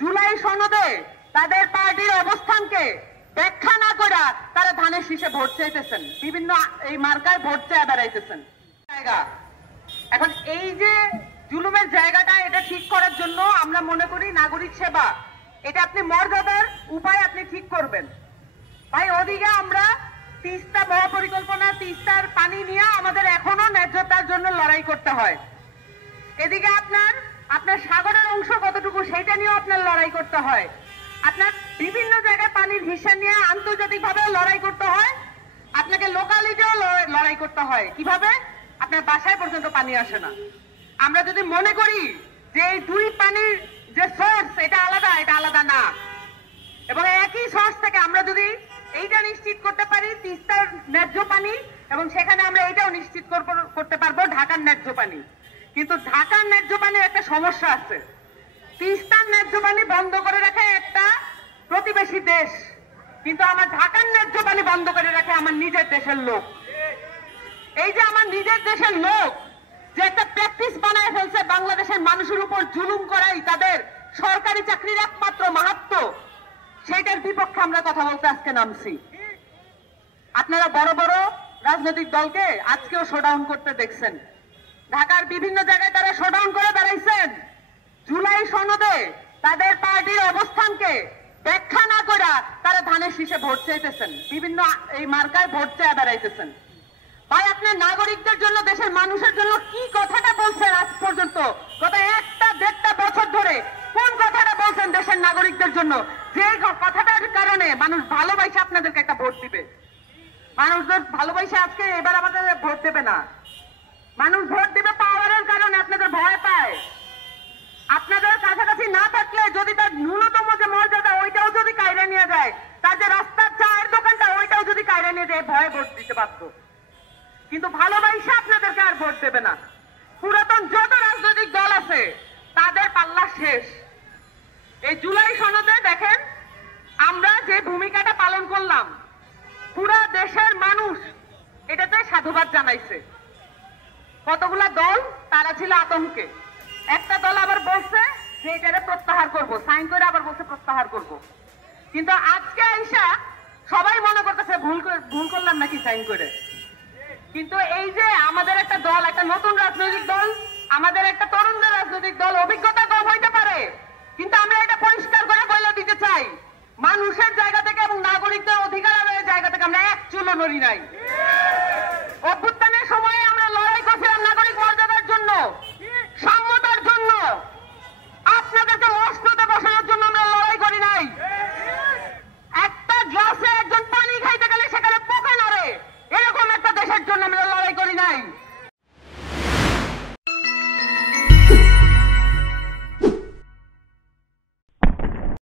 জুলাই সনদে তাদের পার্টির অবস্থানকে ব্যাখ্যা না করে তারা ধানের শীষে ভোট চাইতেছেন, বিভিন্ন এই মার্কায় ভোট চেয়ে বেড়াইতেছেন। এখন এই যে জুলুমের জায়গাটা, এটা ঠিক করার জন্য আমরা মনে করি নাগরিক সেবা, এটা আপনি মর্যাদার উপায় আপনি ঠিক করবেন। ভাই ওদিকে আমরা তিস্তা মহাপরিকল্পনা, তিস্তার পানি নিয়ে আমাদের এখনো ন্যায্যতার জন্য লড়াই করতে হয়। এদিকে আপনার সাগরের অংশ কতটুকু সেইটা নিয়েও আপনার লড়াই করতে হয়। আপনার বিভিন্ন জায়গায় পানির হিসা নিয়ে আন্তর্জাতিকভাবে লড়াই করতে হয়, আপনাকে লোকালিটিও লড়াই করতে হয়। কিভাবে? আপনার বাসায় পর্যন্ত পানি আসে না। আমরা যদি মনে করি যে এই দুই পানির যে সোর্স এটা আলাদা না, এবং একই সোর্স থেকে আমরা যদি এইটা নিশ্চিত করতে পারি তিস্তার ন্যায্য পানি, এবং সেখানে আমরা এইটাও নিশ্চিত করতে পারবো ঢাকার ন্যায্য পানি। কিন্তু ঢাকার ন্যায্য পানির একটা সমস্যা আছে, তিস্তার ন্যায্য পানি বন্ধ করে রাখে একটা প্রতিবেশী দেশ, কিন্তু আমার ঢাকার ন্যায্য পানি বন্ধ করে রাখে আমার নিজের দেশের লোক। এই যে আমার নিজের দেশের লোক যে একটা প্র্যাকটিস বানায় ফেলছে বাংলাদেশের মানুষের উপর জুলুম করাই তাদের সরকারি চাকরির একমাত্র মাহাত্ম্য, সেইটার বিপক্ষে আমরা কথা বলতে আজকে নামছি। আপনারা বড় বড় রাজনৈতিক দলকে আজকেও শোডাউন করতে দেখছেন, ঢাকার বিভিন্ন জায়গায় তারা শোডাউন করে বেড়াইছেন। জুলাই সনদে তাদের পার্টির অবস্থানকে ব্যাখ্যা না করে তারা ধানের শীষে ভোট চাইতেছেন, বিভিন্ন এই মার্কায় ভোট চেয়ে বেড়াইতেছেন। ভাই আপনি নাগরিকদের জন্য, দেশের মানুষের জন্য কি কথাটা বলছেন আজ পর্যন্ত? গত 1-1.5 বছর ধরে কোন কথাটা বলছেন দেশের নাগরিকদের জন্য, যে কথাটার কারণে মানুষ ভালোবাসে আপনাদেরকে একটা ভোট দিবে? মানুষদের ভালোবাসে আজকে এবার আমাদের ভোট দেবে না। মানুষ ভোট দিবে পাওয়ারের কারণে, আপনাদের ভয় পায়। আপনাদের কাছাকাছি না থাকলে যদি তার ন্যূনতম যে মর্যাদা ওইটাও যদি কায়রা নিয়ে যায়, তার যে রাস্তার চায়ের দোকানটা ওইটাও যদি কায়রা নিয়ে যায়, ভয়ে ভোট দিতে পারত। কিন্তু ভালোবাসা আপনাদেরকে আর ভোট দেবে না। পুরাতন যত রাজনৈতিক দল আছে তাদের পাল্লা শেষ। এই জুলাই সনদে দেখেন আমরা যে ভূমিকাটা পালন করলাম, পুরা দেশের মানুষ এটাতে সাধুবাদ জানাইছে। কতগুলা দল তারা ছিল আতঙ্কে, একটা দল আবার বলছে যে এটা প্রত্যাহার করব, সাইন করে আবার বলছে প্রত্যাহার করব। কিন্তু আজকে আইসা সবাই মনে করতেছে ভুল করলাম নাকি সাইন করে। কিন্তু এই যে আমাদের একটা দল, একটা নতুন রাজনৈতিক দল, আমাদের একটা তরুণদের রাজনৈতিক দল, অভিজ্ঞতা কম হইতে পারে, কিন্তু আমরা এটা পরিষ্কার করে বলে দিতে চাই, মানুষের জায়গা থেকে এবং নাগরিকদের অধিকার আদায়ের জায়গা থেকে আমরা এক চুলো নড়ি নাই। অভ্যুত্থানের সময়ে আমরা লড়াই করছিলাম নাগরিক মর্যাদার জন্য, সাম্যতার জন্য, আপনাদেরকে মসনদে বসানোর জন্য আমরা লড়াই করি নাই। একটা গ্লাসে একজন পানি খাইতে গেলে সেখানে পোকা নড়ে, এরকম একটা দেশের জন্য আমরা